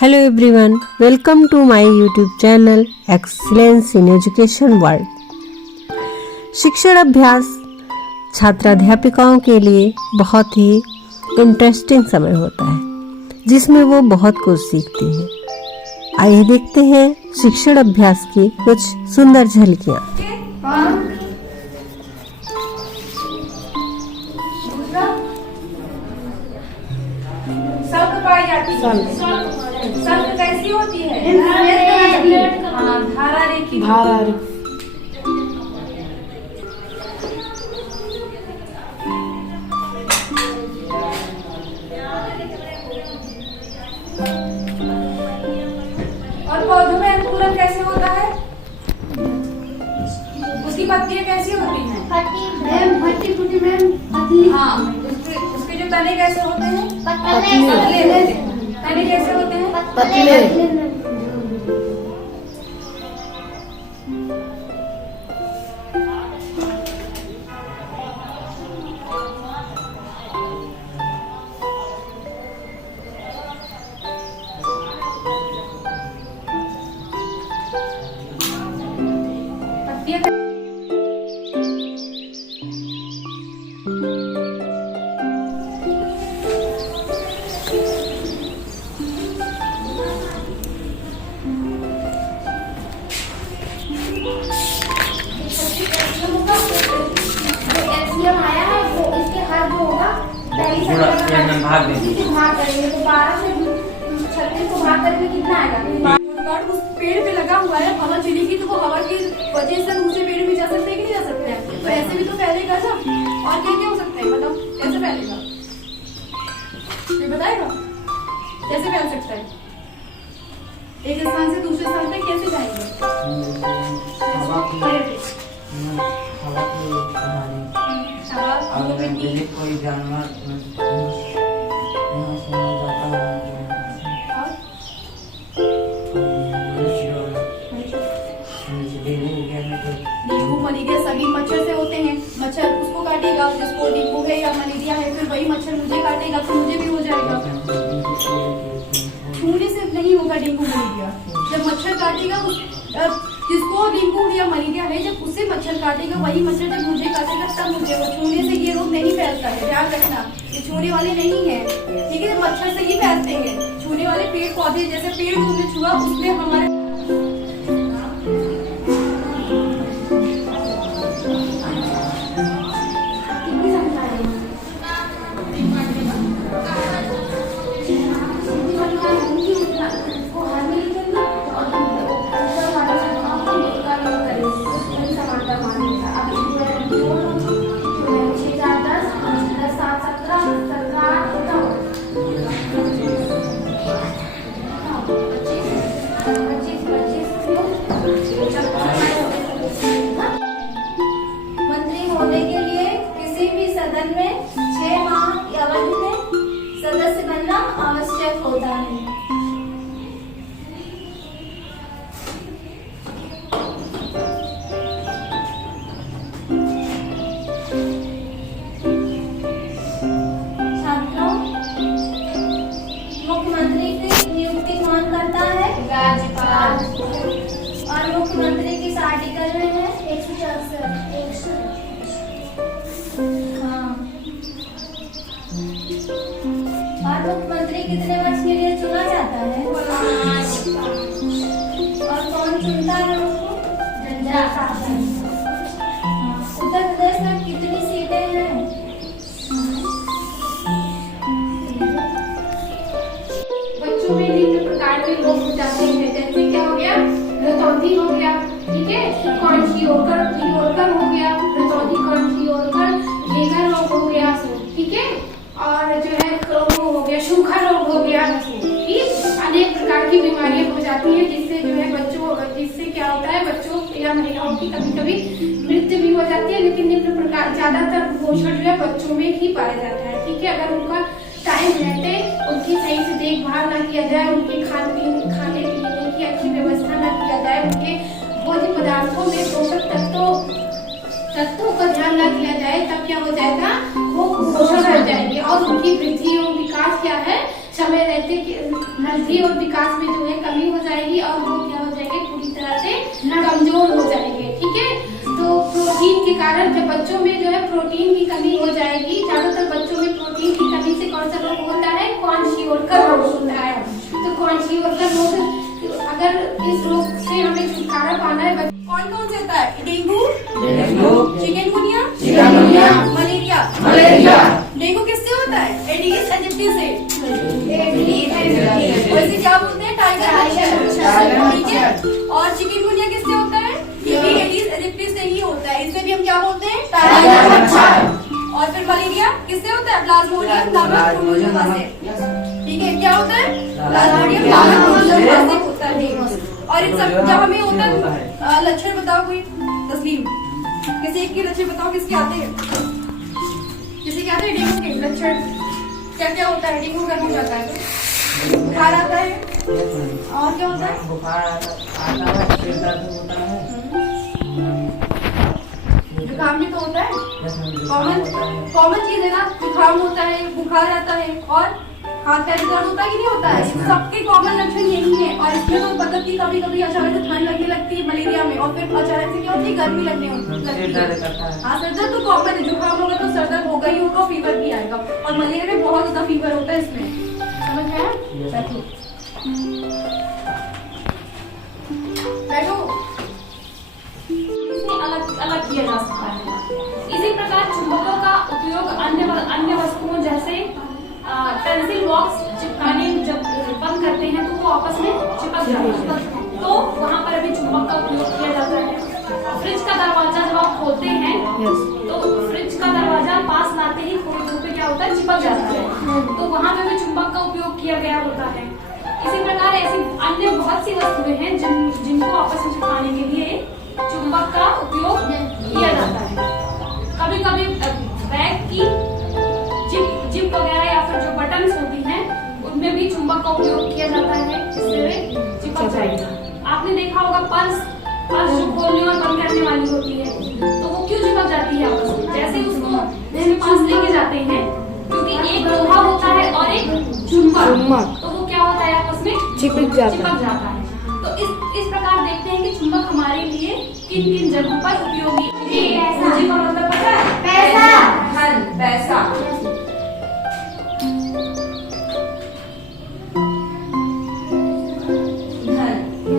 Hello everyone, welcome to my YouTube channel Excellence in Education World। शिक्षण अभ्यास छात्राध्यापिकाओं के लिए बहुत ही इंटरेस्टिंग समय होता है जिसमें वो बहुत कुछ सीखती हैं। आइए देखते हैं शिक्षण अभ्यास की कुछ सुंदर झलकियाँ। शब्द पाई जाती है। शब्द कैसी होती है? धारा रेखी। और पौधों में अंकुरन कैसे होता है? उसकी पत्तियां कैसी होती हैं? फटी फूटी मैम पतली। हाँ, उसके जो तने कैसे होते हैं? पतले होते हैं। तने कैसे होते हैं? पतले। भाग करेंगे तो 12 से 36 को भाग करके कितना आएगा? उस पेड़ पे लगा हुआ है, हवा चलेगी तो वो हवा की वजह से दूसरे पेड़ में जा सकते हैं कि नहीं जा सकते हैं? तो ऐसे भी तो फैलेगा ना। और क्या क्या हो सकता है, मतलब कैसे फैलेगा ये बताएगा? कैसे फैल सकता है? एक स्थान से दूसरे स्थान पे कैसे जाएंगे? कोई जानवर डेंगू मलेरिया सभी मच्छर से होते हैं। मच्छर उसको काटेगा जिसको डेंगू है या मलेरिया है, फिर वही मच्छर मुझे काटेगा तो मुझे भी हो जाएगा। छूने से नहीं होगा डेंगू मलेरिया। जब मच्छर काटेगा जिसको डेंगू या मलेरिया है, जब उसे मच्छर काटेगा वही मच्छर जब मुझे काटेगा तब मुझे वो। छूने से ये रोग नहीं फैलता है, ध्यान रखना। ये छूने वाले नहीं है, ठीक है? मच्छर से ही फैलते हैं। छूने वाले पेड़ पौधे, जैसे पेड़ को हमने छुआ उसमें हमारे मंत्री होने के लिए किसी भी सदन में 6 माह की अवधि में सदस्य बनना आवश्यक होता है। छात्रों, मुख्यमंत्री की नियुक्ति कौन करता है? राज्यपाल। और मुख्यमंत्री किस आर्टिकल में है? 164। हाँ। और मुख्यमंत्री कितने वर्ष के लिए चुना जाता है? 5। और कौन चुनता है उसको? जनता। उत्तर प्रदेश में कितनी सीटें हैं? बच्चों में निम्न प्रकार के रोग हो जाते हैं, जैसे क्या हो गया? रतौंधी हो गया, ठीक है? कॉन्शियोकर हो गया, रतौंधी कॉन्शियोकर, घेंघा रोग हो गया, ठीक है? और जो है वो हो गया सूखा रोग हो गया, ठीक? अनेक प्रकार की बीमारियां हो जाती हैं जिससे जो है जिससे क्या होता है, बच्चों या महिलाओं की कभी कभी मृत्यु भी हो जाती है। लेकिन निम्न प्रकार ज्यादातर कुपोषण जो है बच्चों में ही पाया जाता है, ठीक है? अगर उनका टाइम रहते उनकी सही से देखभाल न किया जाए, उनके खाने पीने की अच्छी व्यवस्था न किया जाए, उनके भोज्य पदार्थों में पोषक तत्वों का ध्यान न दिया जाए, तब क्या हो जाएगा? वो कुपोषण हो जाएंगे और उनकी वृद्धि और विकास क्या है समय रहते वृद्धि और विकास में जो है कमी हो जाएगी और वो क्या हो जाएंगे, पूरी तरह से कमजोर हो जाएंगे। ठीक है, तो प्रोटीन के कारण जब बच्चों में जो है प्रोटीन की कमी हो जाएगी, ज्यादातर बच्चों में प्रोटीन की कमी से कौन सा रोग होता है, क्वांशियोरकर रोग होता है। तो क्वांशियोरकर रोग, अगर इस रोग से हमें छुटकारा पाना है, कौन कौन से होता है? Dengue, chikungunya, malaria. डेंगू किससे होता है? एडिस एजिप्टी से। वैसे क्या बोलते हैं? टाइगर। ठीक है, और चिकनगुनिया किससे होता है? ये भी एडिस एजिप्टी से ही होता है, इसे भी हम क्या बोलते हैं? टाइगर। और फिर मलेरिया किससे होता है? प्लाज्मोडियम से। ठीक है, क्या होता है? प्लाज्मोडियम से होता है। और इन सब जब हमें होता है, लक्षण बताओ कोई। तस्लीम, किसी एक के लक्षण बताओ, किसके आते हैं? किसी के आते हैं डेंगू के लक्षण? क्या क्या होता है डेंगू का? हो जाता है तो बुखार आता है, और क्या होता है? बुखार आता है, सिर दर्द होता है, जुकाम भी तो होता है। कॉमन चीज है ना, जुकाम होता है, बुखार आता है, और हाथ पैर दर्द होता है कि नहीं होता है? सबके कॉमन लक्षण यही है। और इसमें तो मतलब कि कभी कभी अचानक से ठंड लगने लगती है मलेरिया में, और फिर अचानक से क्या होती है, गर्मी लगने लगती है। हाँ, सर दर्द तो कॉमन है, जुकाम होगा तो सर दर्द होगा ही होगा, फीवर भी आएगा। और मलेरिया में बहुत ज्यादा फीवर होता है इसमें, समझ में आया? बैठो। अलग अलग किया जा सकता है। इसी प्रकार चुंबकों का उपयोग अन्य वस्तुओं जैसे पेंसिल बॉक्स चिपकाने जब बंद करते हैं तो वो आपस में चिपक जाते हैं, तो वहाँ पर भी चुंबक का उपयोग किया जाता है। फ्रिज का दरवाजा जब आप खोलते हैं तो फ्रिज का दरवाजा पास लाते ही थोड़ी दूर पे क्या होता है, चिपक जाता है, तो वहाँ पे भी चुंबक का उपयोग किया गया होता है। इसी प्रकार ऐसी अन्य बहुत सी वस्तुएं हैं जिनको आपस में चिपकाने के लिए चुंबक का उपयोग किया जाता है। कभी कभी बैग की जिप वगैरह या फिर जो बटन्स होती हैं उनमें भी चुंबक का उपयोग किया जाता है, जिससे वे चिपक जाएगी। आपने देखा होगा पर्स जो खोलने और बंद करने वाली होती है, तो वो क्यों चिपक जाती है आपस में? जैसे उसको उसके पास लेके जाते हैं, क्योंकि एक लोहा होता है और एक चुंबक, तो वो क्या होता है, आपस में चिपक जाता है। तो इस प्रकार देखते हैं कि चुंबक हमारे लिए किन किन जगहों पर उपयोगी। पूंजी का मतलब पता है? पैसा, धन, पैसा।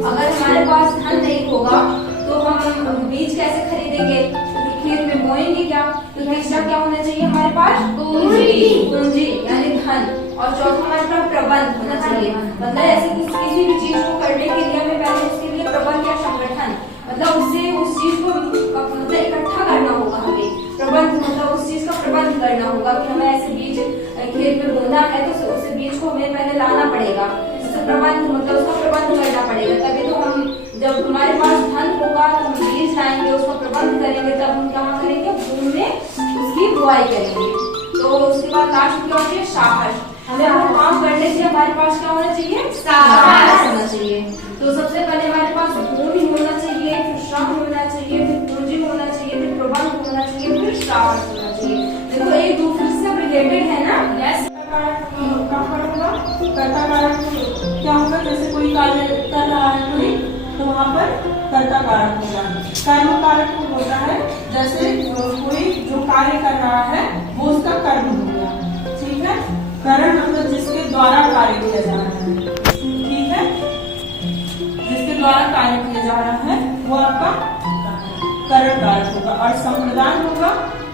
अगर हमारे पास धन नहीं होगा तो हम बीज कैसे खरीदेंगे? खेत में बोएंगे क्या? तो तीसरा क्या होना चाहिए हमारे पास? पूंजी यानी धन। और चौथा हमारे पास प्रबंध होना चाहिए। मतलब ऐसे किसी भी चीज को करने के लिए हमें पहले उसके लिए प्रबंध या संगठन, मतलब उससे उस चीज को मतलब इकट्ठा करना होगा हमें। प्रबंध मतलब उस चीज का प्रबंध करना होगा कि हमें ऐसे बीज खेत में बोना है तो उस बीज को हमें पहले लाना पड़ेगा। प्रबंध मतलब उसका प्रबंध करना पड़ेगा, तभी तो हम, जब हमारे पास धन होगा तो हम बीज लाएंगे, उसका प्रबंध करेंगे, तब हम क्या करेंगे, भूमि में उसकी बुआई करेंगे। तो उसके बाद लास्ट क्या होती है, साहस। हमें वो काम करने से हमारे पास क्या होना चाहिए, साहस होना चाहिए। तो सबसे पहले हमारे पास भूमि होना चाहिए, फिर श्रम होना चाहिए, फिर पूंजी होना चाहिए, फिर प्रबंध होना चाहिए, फिर साहस होना चाहिए। देखो एक दूसरे से रिलेटेड है ना। यस, कर्ता कारक क्या होगा? जैसे कोई कार्य कर रहा है कोई, तो वहाँ पर कर्ता कारक होगा। कर्म कारक होता है जैसे कोई जो कार्य कर रहा है वो उसका कर्म हो गया। ठीक है, करण मतलब जिसके द्वारा कार्य किया जा रहा है। ठीक है, जिसके द्वारा कार्य किया जा रहा है वो आपका करण कारक होगा। और संप्रदान होगा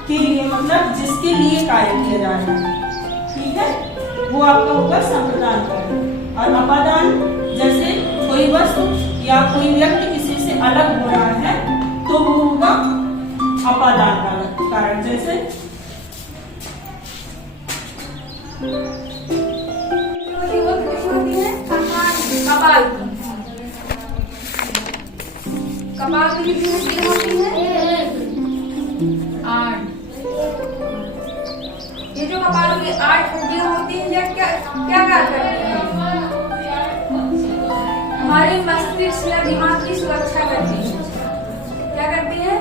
के लिए, मतलब जिसके लिए कार्य किया जा रहा है। ठीक है, वो आपका होगा संप्रदान कारक। और अपादान, जैसे कोई वस्तु या कोई व्यक्ति किसी से अलग हो रहा है तो वो होगा अपादान कारक। जैसे कपाल, कपाल की कितनी हड्डियां होती हैं? 8। ये जो कपाल की 8 हड्डियां होती हैं, क्या क्या क्या करती हैं? हमारे मस्तिष्क या दिमाग की सुरक्षा करती है। क्या करती है?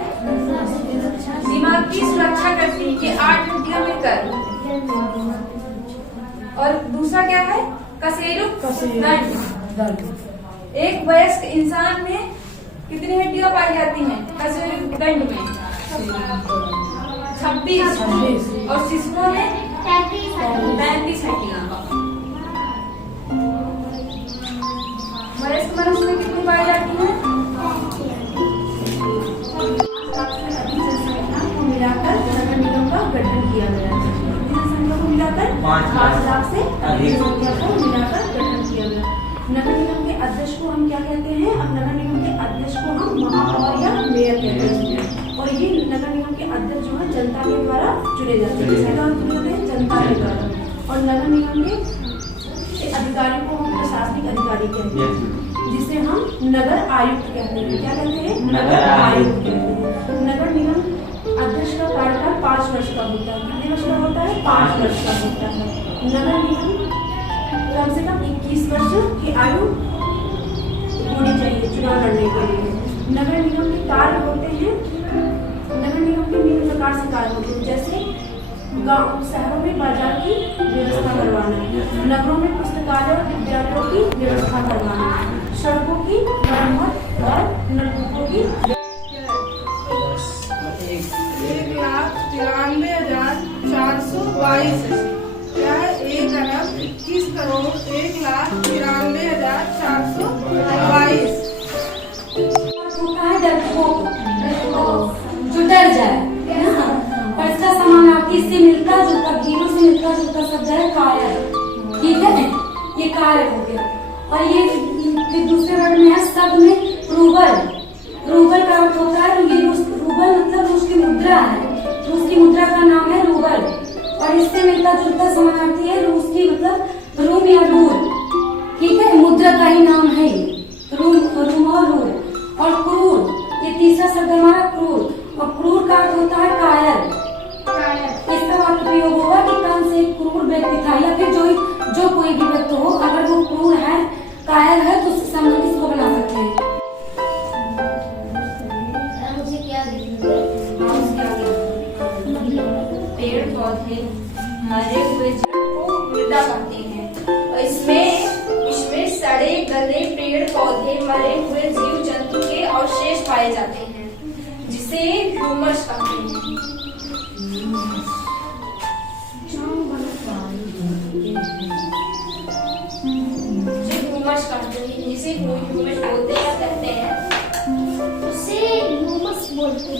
दिमाग की सुरक्षा करती है, ये 8 हड्डियां मिलकर। और दूसरा क्या है? कशेरुक कशेरुक दंड। दंड। एक वयस्क इंसान में कितनी हड्डियां पाई जाती हैं कशेरुक दंड में? 26। 26। और शिशुओं में 35 हड्डियां। वयस्क मनुष्य में कितनी पाई जाती हैं? मिलाकर नगर निगम का गठन किया गया है। जनसंख्या को मिलाकर 5 लाख से अधिक संख्या को मिलाकर गठन किया गया। नगर निगम के अध्यक्ष को हम क्या कहते हैं? अब नगर निगम के अध्यक्ष को हम महापौर या मेयर कहते हैं। और ये नगर निगम के अध्यक्ष जो है जनता के द्वारा चुने जाते हैं। किसके द्वारा चुने जाते हैं? जनता के द्वारा। और नगर निगम के अधिकारी को हम प्रशासनिक अधिकारी कहते हैं, जिसे हम नगर आयुक्त कहते हैं। क्या कहते हैं? नगर आयुक्त कहते हैं। नगर निगम अध्यक्ष का कार्यकाल 5 वर्ष का होता है। कितने वर्ष का होता है? 5 वर्ष का होता है। नगर निगम कम से कम 21 वर्ष की आयु होनी चाहिए चुनाव लड़ने के लिए। नगर निगम के कार्य होते हैं, नगर निगम के विभिन्न प्रकार से कार्य होते हैं, जैसे गांव शहरों में बाजार की व्यवस्था करवाना, नगरों में पुस्तकालय और विद्यालयों की व्यवस्था करवाना, सड़कों की मरम्मत और नलकूपों की 1,93,422 यह 1,91,93,422 होता है डरपोक, जो डर जाए ना। और इसका समानार्थी से मिलता जुलता, हीरो से मिलता जुलता शब्द है कायर। ठीक है, ये कायर हो गया। और ये दूसरे वर्ड में है शब्द में रूबल। रूबल का अर्थ होता है, ये रूबल मतलब रूस की मुद्रा है। रूस की मुद्रा का नाम है रूबल। और इससे मिलता जुलता समानार्थी है रूस की मतलब रूम या रूल। ठीक है, मुद्रा का ही नाम है रूम और रूल। और क्रूर, ये तीसरा शब्द हमारा क्रूर। और क्रूर का अर्थ होता है कायर। इसका वाक्य प्रयोग होगा कि कौन से क्रूर व्यक्ति था, या फिर जो कोई भी व्यक्ति हो, अगर वो क्रूर है, कायर है, तो उससे संबंध इसको बना सकते हैं। पेड़ पौधे मरे हुए जड़ को मृदा कहते हैं। और इसमें सड़े गले पेड़ पौधे मरे हुए जीव जंतु के अवशेष पाए जाते हैं, जिसे ह्यूमस कहते हैं। जिसे ह्यूमस बोलते हैं, कहते हैं उसे ह्यूमस बोलते हैं।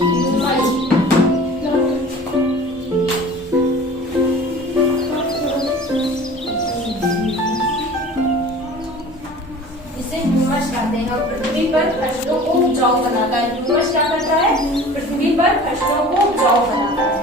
और पृथ्वी पर फसलों को उपजाऊ बनाता है। ह्यूमस क्या करता है? पृथ्वी पर फसलों को उपजाऊ बनाता है।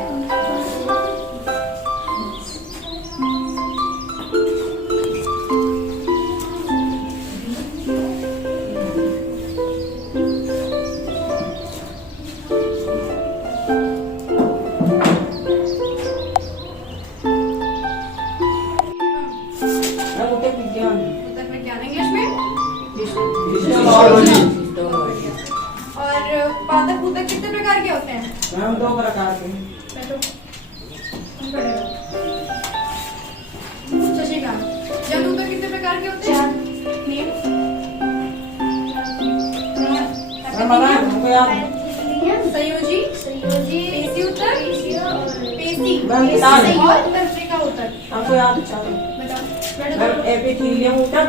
और पादप पूतक कितने प्रकार के होते हैं? मैम 2 प्रकार के। शशिकांत, जंतु कितने प्रकार के होते हैं? संयोजी, पेशी उत्तर, पेशी और तंत्रिका उत्तर। हमको याद बताओ। एपिथेलियम ऊतक,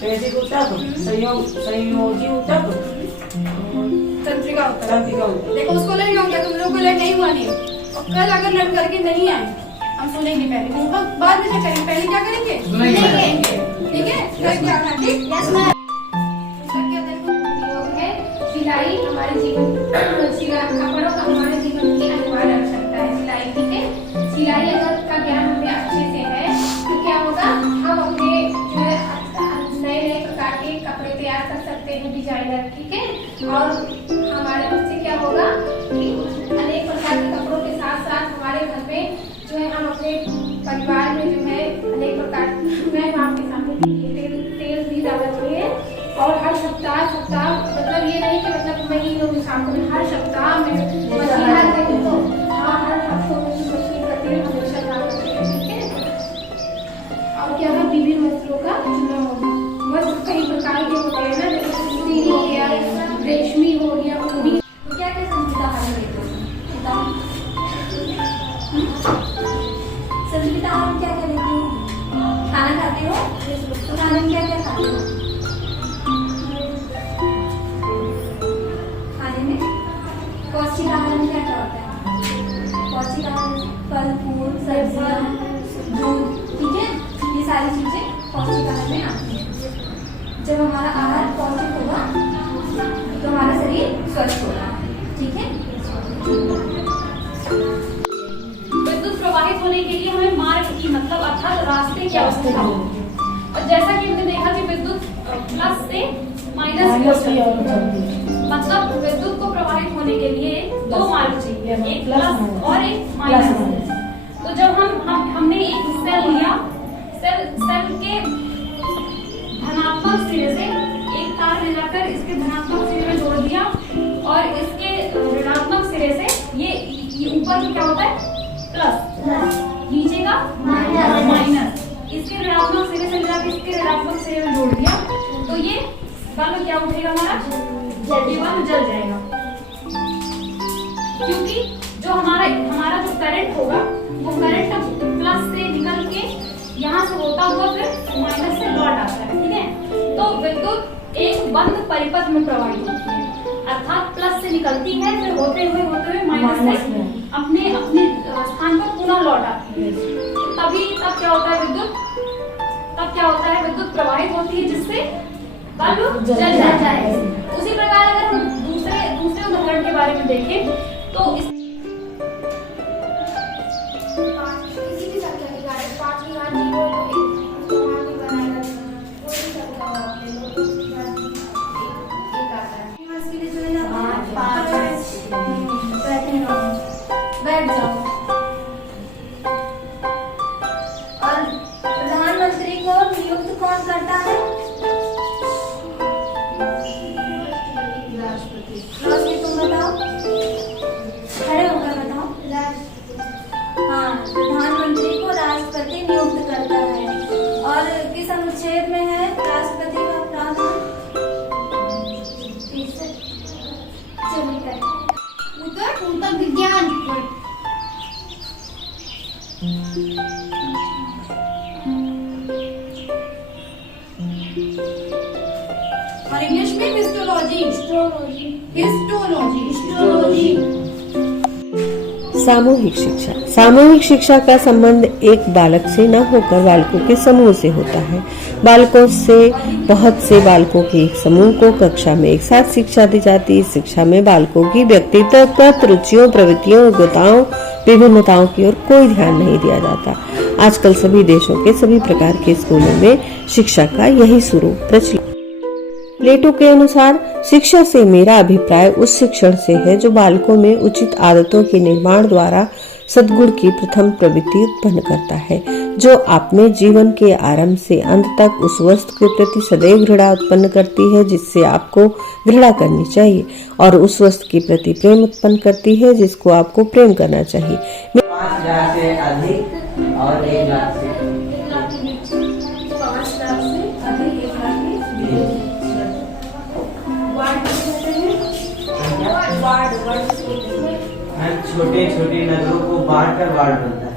पेशी ऊतक, संयोजी ऊतक, तंत्रिका उत्तर। देखो उसको लर्न हो गया, तुम लोग को लर्न नहीं हुआ नहीं। और कल अगर लर्न करके नहीं आए, हम सुनेंगे पहले, होमवर्क बाद में चेक करेंगे। पहले क्या करेंगे? सुनेंगे। ठीक है, कल क्या करना? ठीक, यस मैम। सिलाई हमारे जीवन, कपड़ों का हमारे जीवन की अनिवार्य आवश्यकता है। सिलाई, ठीक है। सिलाई अगर का ज्ञान हमें अच्छे से है तो क्या होगा, हम अपने जो है नए नए प्रकार के कपड़े तैयार कर सकते हैं, डिजाइनर। ठीक है। और हमारे उससे क्या होगा कि अनेक प्रकार के कपड़ों के साथ साथ हमारे घर में जो है हम अपने परिवार में जो है अनेक प्रकार, मैं आपके सामने तेल भी डाला चाहिए। और हर सप्ताह मतलब ये नहीं कि मतलब महीनों में शाम को, हर सप्ताह में मछली हर दिन तो हर हफ्तों में मछली का तेल हमेशा डालना चाहिए। ठीक है। और क्या है, विभिन्न वस्त्रों का धागे के होते हैं ना, जैसे सूती हो गया, रेशमी हो गया, ऊनी। तो क्या क्या संस्कृत आहार लेते हो बताओ। संस्कृत आहार में क्या क्या लेते हो? खाना खाते हो? तो खाने में क्या क्या खाते हो? खाने में पौष्टिक आहार में क्या क्या होता है? पौष्टिक आहार में फल फूल सब्जियां दूध, ठीक है, ये सारी चीजें पौष्टिक आहार में आती हैं। जब हमारा आहार पौष्टिक होगा तो हमारा शरीर स्वस्थ होगा, ठीक है। विद्युत प्रवाहित होने के लिए हमें मार्ग की मतलब अर्थात रास्ते की आवश्यकता होती है। और जैसा कि हमने देखा कि विद्युत प्लस से माइनस की ओर चलती है, मतलब विद्युत को प्रवाहित होने के लिए दो मार्ग चाहिए, एक प्लस और एक माइनस। तो जब हमने एक सेल लिया, सेल के धनात्मक सिरे से एक तार ले जाकर इसके धनात्मक सिरे में जोड़ दिया और इसके ऋणात्मक सिरे से ये ऊपर जो क्या होता है प्लस, नीचे का माइनस, इसके ऋणात्मक सिरे से ले जाकर इसके ऋणात्मक सिरे में जोड़ दिया, तो ये बल्ब क्या उठेगा हमारा, ये बल्ब जल जाएगा। क्योंकि जो हमारा जो करंट होगा वो करंट प्लस से निकल के यहाँ से होता हुआ फिर माइनस से लौट आता है, ठीक है। तो विद्युत एक बंद परिपथ में प्रवाहित होती है, अर्थात प्लस से निकलती है फिर होते हुए माइनस से अपने स्थान पर पुनः लौट आती है। तब क्या होता है विद्युत प्रवाहित होती है जिससे बल्ब जल जाता है। उसी प्रकार अगर हम दूसरे उदाहरण के बारे में देखें तो किसी भी संख्या के कारण 5 की घात 0 को 1 तो मान भी बनाएगा, कोई भी संख्या हो आप ले लो, 2 की घात 1 आता है। इसके लिए चले जाओ 5 बैठ जाओ। और प्रधानमंत्री को नियुक्त कौन करता है? राष्ट्रपति। तुम बताओ, खड़े होकर बताओ। हाँ, प्रधानमंत्री को राष्ट्रपति नियुक्त करता है। और किस अनुच्छेद में है राष्ट्रपति का प्रावधान? उत्तर विज्ञान। और इंग्लिश में हिस्टोलॉजी। सामूहिक शिक्षा। सामूहिक शिक्षा का संबंध एक बालक से न होकर बालकों के समूह से होता है। बालकों से बहुत से बालकों के एक समूह को कक्षा में एक साथ शिक्षा दी जाती है। इस शिक्षा में बालकों की व्यक्तिगत रुचियों, प्रवृत्तियों, योग्यताओं, विभिन्नताओं की ओर कोई ध्यान नहीं दिया जाता। आजकल सभी देशों के सभी प्रकार के स्कूलों में शिक्षा का यही स्वरूप प्रचलित। प्लेटो के अनुसार शिक्षा से मेरा अभिप्राय उस शिक्षण से है जो बालकों में उचित आदतों के निर्माण द्वारा सद्गुण की प्रथम प्रवृत्ति उत्पन्न करता है, जो आप में जीवन के आरंभ से अंत तक उस वस्तु के प्रति सदैव घृणा उत्पन्न करती है जिससे आपको घृणा करनी चाहिए, और उस वस्तु के प्रति प्रेम उत्पन्न करती है जिसको आपको प्रेम करना चाहिए। 5 लाख से अधिक और 1 लाख से 5 लाख से अधिक 1 लाख में छोटे छोटे नगरों को बांट कर वार्ड बनता है।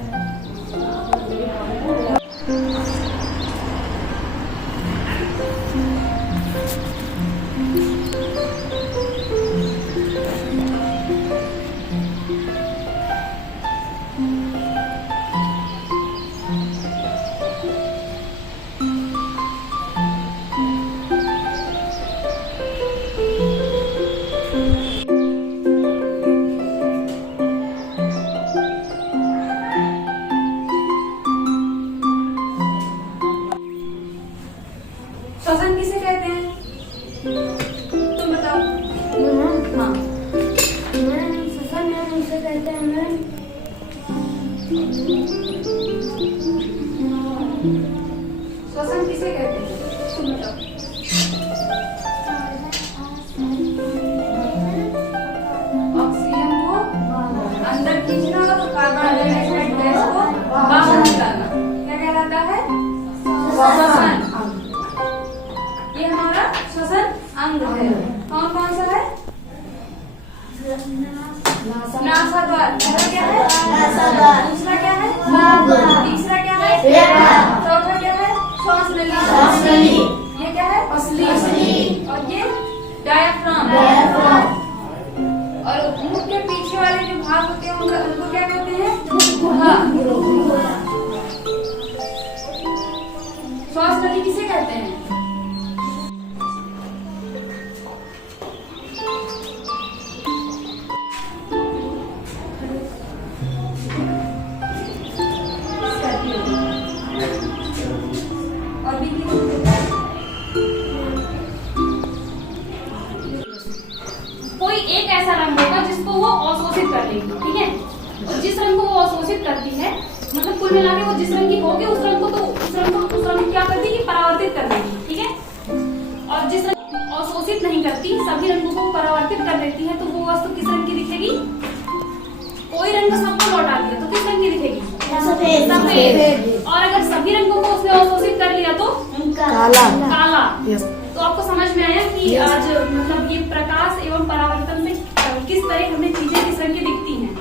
श्वसन किसे कहते हैं? तुम बताओ। हाँ, श्वसन उसे कहते हैं श्वसन किसे कहते हैं? तुम बताओ। ऑक्सीजन को अंदर खींचना और कार्बन डाइऑक्साइड गैस को बाहर निकालना क्या कहलाता है? श्वसन। ये हमारा अंग है। कौन कौन सा है? नासाद्वार। पहला क्या है? दूसरा क्या है? तीसरा क्या है? चौथा क्या है? श्वास नली। ये क्या है? पसली। और ये डायाफ्राम। और मुंह के पीछे वाले जो भाग होते हैं उनको क्या कहते हैं? गुहा। श्वास नली किसे कहते हैं? कोई एक ऐसा रंग होगा जिसको वो अवशोषित कर लेगी, ठीक है। और जिस रंग को वो अवशोषित करती है, मतलब कुल मिला के वो जिस रंग की होगी उस रंग को क्या करती है? परावर्तित कर देगी, ठीक है। और जिस रंग अवशोषित नहीं करती, सभी रंगों को परावर्तित कर देती है, तो वो वस्तु किस रंग की दिखेगी? कोई रंग सबको लौटा दिया तो किस रंग की दिखेगी? सफेद। और अगर सभी रंगों को उसने अवशोषित कर लिया तो काला। तो आपको समझ में आया कि आज मतलब ये प्रकाश एवं परावर्तन से किस तरह हमें चीजें किस रंग की दिखती हैं,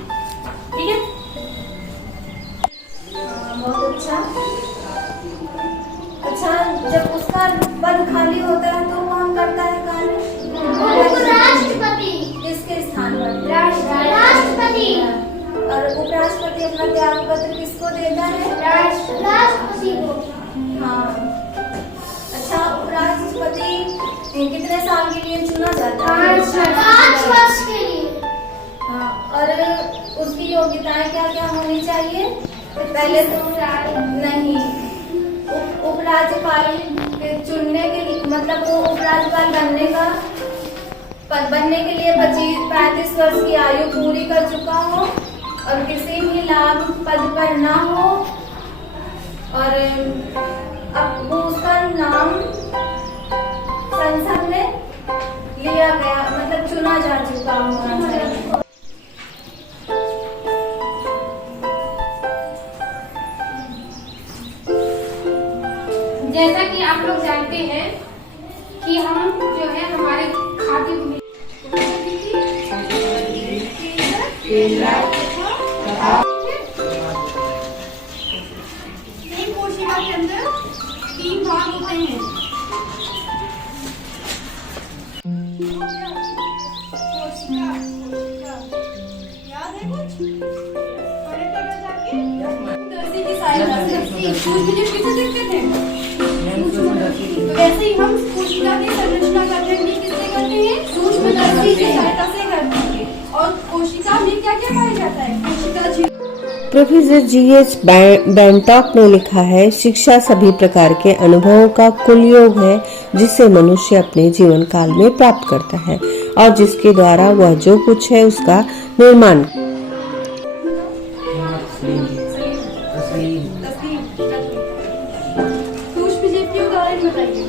ठीक है। बहुत अच्छा। जब उसका पद खाली होता है तो वो हम करता है कार्य राष्ट्रपति। किसके स्थान पर? राष्ट्रपति। और उपराष्ट्रपति अपना त्याग पत्र किसको देता है? राष्ट्रपति को। हाँ। अच्छा, उपराष्ट्रपति कितने साल के लिए चुना जाता है? 5 वर्ष के लिए। हाँ। और उसकी योग्यताएं क्या क्या होनी चाहिए? पहले तो नहीं, उपराज्यपाल चुनने के लिए, मतलब वो उपराज्यपाल बनने के लिए 35 वर्ष की आयु पूरी कर चुका हो और किसी भी लाभ पद पर ना हो, और अब वो उसका नाम संसद में लिया गया, मतलब चुना जा चुका होना चाहिए। जैसा कि आप लोग जानते हैं कि हम जो है हमारे खाद्य कोशिका के अंदर 3 भाग होते हैं। याद है कुछ? पढ़े थे क्या जाके? दर्शी की सहायता से सूक्ष्मजीव किसे देखते थे? तो वैसे ही हम कोशिका की संरचना का अध्ययन भी किससे करते हैं? सूक्ष्मदर्शी की सहायता से करते हैं। और कोशिका में क्या क्या पाया जाता है? कोशिका जीव। प्रोफेसर GH बैंटॉक ने लिखा है, शिक्षा सभी प्रकार के अनुभवों का कुल योग है जिसे मनुष्य अपने जीवन काल में प्राप्त करता है और जिसके द्वारा वह जो कुछ है उसका निर्माण। सूक्ष्मजीव के उदाहरण बताइए।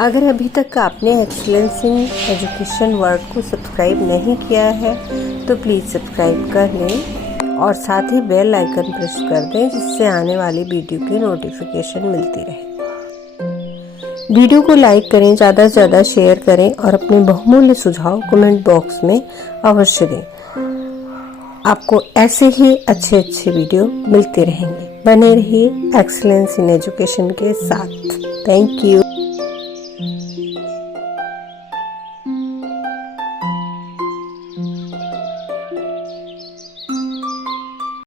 अगर अभी तक आपने एक्सीलेंस इन एजुकेशन वर्ल्ड को सब्सक्राइब नहीं किया है तो प्लीज़ सब्सक्राइब कर लें और साथ ही बेल आइकन प्रेस कर दें जिससे आने वाली वीडियो की नोटिफिकेशन मिलती रहे। वीडियो को लाइक करें, ज़्यादा से ज़्यादा शेयर करें और अपने बहुमूल्य सुझाव कमेंट बॉक्स में अवश्य दें। आपको ऐसे ही अच्छे वीडियो मिलते रहेंगे। बने रहिए एक्सीलेंस इन एजुकेशन के साथ। Thank you.